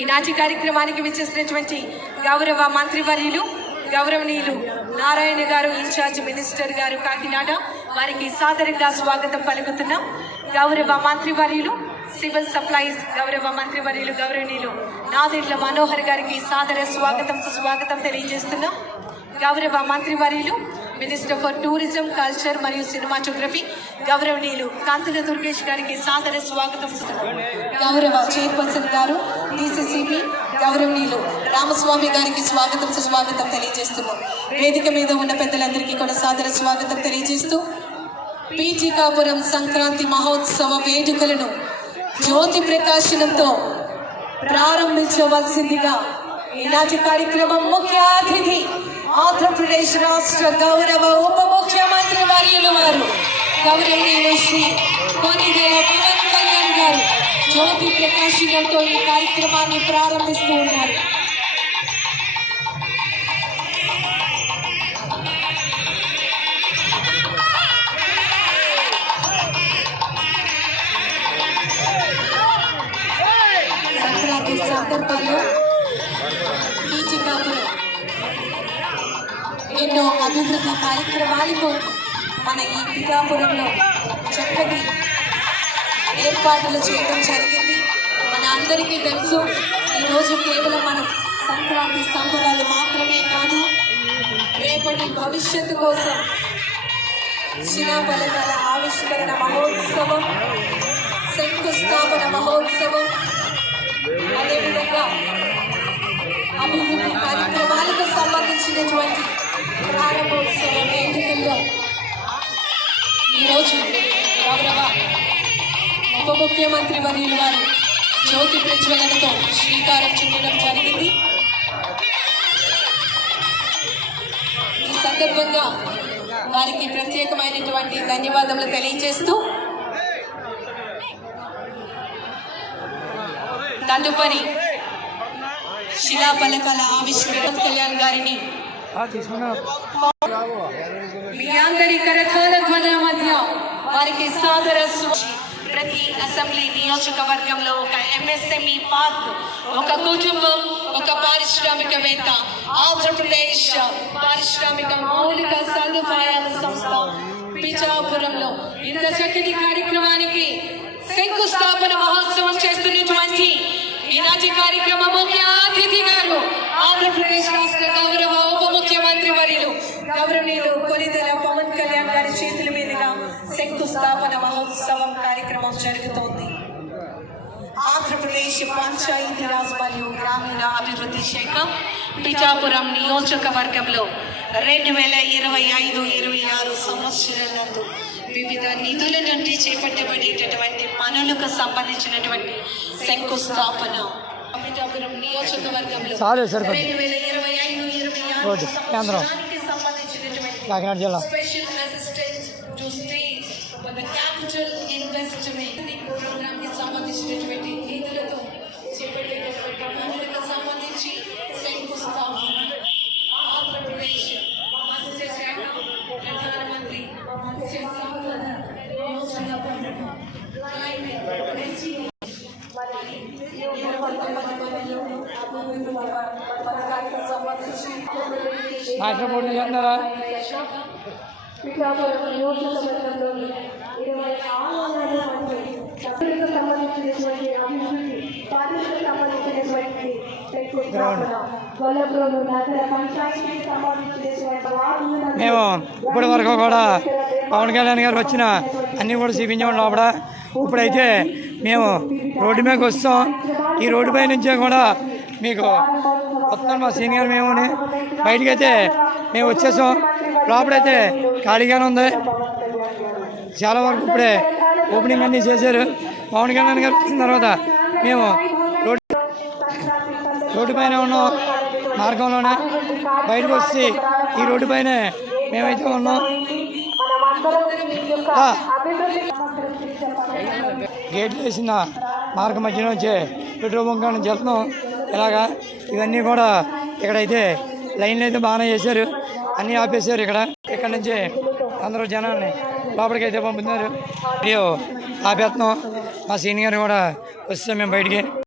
ఈనాటి కార్యక్రమానికి విచ్చేసినటువంటి గౌరవ మంత్రివర్యులు గౌరవనీయులు నారాయణ గారు ఇన్ఛార్జ్ మినిస్టర్ గారు కాకినాడ వారికి సాదరంగా స్వాగతం పలుకుతున్నాం. గౌరవ మంత్రివర్యులు సివిల్ సప్లైస్ గౌరవ మంత్రివర్యులు గౌరవనీయులు నాదెండ్ల మనోహర్ గారికి సాదర స్వాగతం సుస్వాగతం తెలియజేస్తున్నాం. గౌరవ మంత్రివర్యులు మినిస్టర్ ఫర్ టూరిజం కల్చర్ మరియు సినిమాటోగ్రఫీ గౌరవనీయులు కాంతుల దుర్గేష్ గారికి సాదర స్వాగతం గౌరవ చైర్పర్సన్ గారు డిసిసిపి గౌరవనీయులు రామస్వామి గారికి స్వాగతం సుస్వాగతం తెలియజేస్తున్నాం. వేదిక మీద ఉన్న పెద్దలందరికీ కూడా సాదర స్వాగతం తెలియజేస్తూ పీఠికాపురం సంక్రాంతి మహోత్సవ వేడుకలను జ్యోతి ప్రకాశనంతో ప్రారంభించవలసిందిగా ఈనాటి కార్యక్రమం ముఖ్య ఆంధ్రప్రదేశ్ రాష్ట్ర గౌరవ ఉప ముఖ్యమంత్రి వర్యులు వారు గౌరవనీయులు శ్రీ కొనిదేల పవన్ కళ్యాణ్ గారు జ్యోతి ప్రకాశనంతో ఈ కార్యక్రమాన్ని ప్రారంభిస్తూ ఉన్నారు. సంక్రాంతి సందర్భంలో ఎన్నో అభివృద్ధి కార్యక్రమాలకు మన ఈ పిఠాపురంలో చక్కటి ఏర్పాట్లు చేయడం జరిగింది. మన అందరికీ తెలుసు ఈరోజు కేవలం మనం సంక్రాంతి సంబరాలు మాత్రమే కాదు రేపటి భవిష్యత్తు కోసం శిలాఫలకాల ఆవిష్కరణ మహోత్సవం శంకుస్థాపన మహోత్సవం అదేవిధంగా అభివృద్ధి కార్యక్రమాలకు సంబంధించినటువంటి ప్రారంభోత్సవ వేదికల్లో ఈరోజు గౌరవ ఉప ముఖ్యమంత్రి వర్యులు వారు జ్యోతి ప్రజ్వలనతో శ్రీకారం చుట్టడం జరిగింది. ఈ సందర్భంగా వారికి ప్రత్యేకమైనటువంటి ధన్యవాదములు తెలియజేస్తూ తదుపరి శిలాఫలకాల ఆవిష్కరణ కళ్యాణ్ గారిని మీ అందరి కరతాల ధ్వనుల మధ్య వారికి సాదర సూచి ప్రతి అసెంబ్లీ నియోజకవర్గంలో ఒక ఎంఎస్ఎంఈ పార్క్ ఒక కుటుంబం ఒక పారిశ్రామికవేత్త ఆంధ్రప్రదేశ్ పారిశ్రామిక మౌలిక సదుపాయాల సంస్థ పిచాపురంలో ఇంత చక్కటి కార్యక్రమానికి శంకుస్థాపన మహోత్సవం చేస్తున్నటువంటి ఈనాటి కార్యక్రమ ముఖ్య అతిథి గారు ఆంధ్రప్రదేశ్ రాష్ట్ర గౌరవ ఉప ముఖ్యమంత్రి వర్యులు గౌరవనీయులు కొలిదెల పవన్ కళ్యాణ్ గారి చేతుల మీదుగా శంకుస్థాపన మహోత్సవం కార్యక్రమం జరుగుతోంది. ఆంధ్రప్రదేశ్ పంచాయతీరాజ్ మరియు గ్రామీణ అభివృద్ధి శాఖ పిఠాపురం నియోజకవర్గంలో రెండు వేల ఇరవై ఐదు ఇరవై ఆరు సంవత్సరాలందు వివిధ నిధుల నుండి చేపట్టబడేటటువంటి పనులకు సంబంధించినటువంటి శంకుస్థాపన. పిఠాపురం నియోజకవర్గంలో. రెండు వేల ఇరవై ఐదు ఇరవై ఆరు సంబంధించినటువంటి జిల్లా. special assistance the capital investment ఈ ప్రోగ్రామ్కి సంబంధించినటువంటి నిధులతో చేపట్టేటటువంటి పనులకు సంబంధించి శంకుస్థాపన ఆంధ్రప్రదేశ్ మత్స్య శాఖ ప్రధానమంత్రి మత్స్య సంపద యోజన అభివృద్ధి పథకాలకు సంబంధించి నియోజకవర్గంలోని ఇరవై మంది సభ్యులకు సంబంధించినటువంటి అభివృద్ధి పార్టీలకు సంబంధించినటువంటి మేము ఇప్పటి వరకు కూడా పవన్ కళ్యాణ్ గారు వచ్చిన అన్నీ కూడా చూపించాం లోపల. ఇప్పుడైతే మేము రోడ్డు మీదకి వస్తాం. ఈ రోడ్డు పై నుంచే కూడా మీకు వస్తున్నాం మా సీనియర్ మేము బయటకైతే అయితే మేము వచ్చేసాం. లోపలైతే ఖాళీగానే ఉంది. చాలా వరకు ఇప్పుడే ఓపెనింగ్ అన్నీ చేశారు. పవన్ కళ్యాణ్ గారు వచ్చిన తర్వాత మేము రోడ్డు రోడ్డు పైన ఉన్న మార్గంలోనే బయటకు వచ్చి ఈ రోడ్డు పైన మేమైతే ఉన్నాం. ఆ, గేట్లు వేసిన మార్గం మధ్య నుంచి పెట్రోల్ బంక్ నుంచి వెళ్తున్నాం. ఇలాగా ఇవన్నీ కూడా ఇక్కడైతే లైన్లు అయితే బాగానే చేశారు. అన్నీ ఆపేశారు ఇక్కడ. ఇక్కడ నుంచి అందరూ జనాన్ని లోపలికి అయితే పంపుతున్నారు ఆపేస్తున్నాం మా సీనియర్ కూడా వస్తే మేము బయటికి.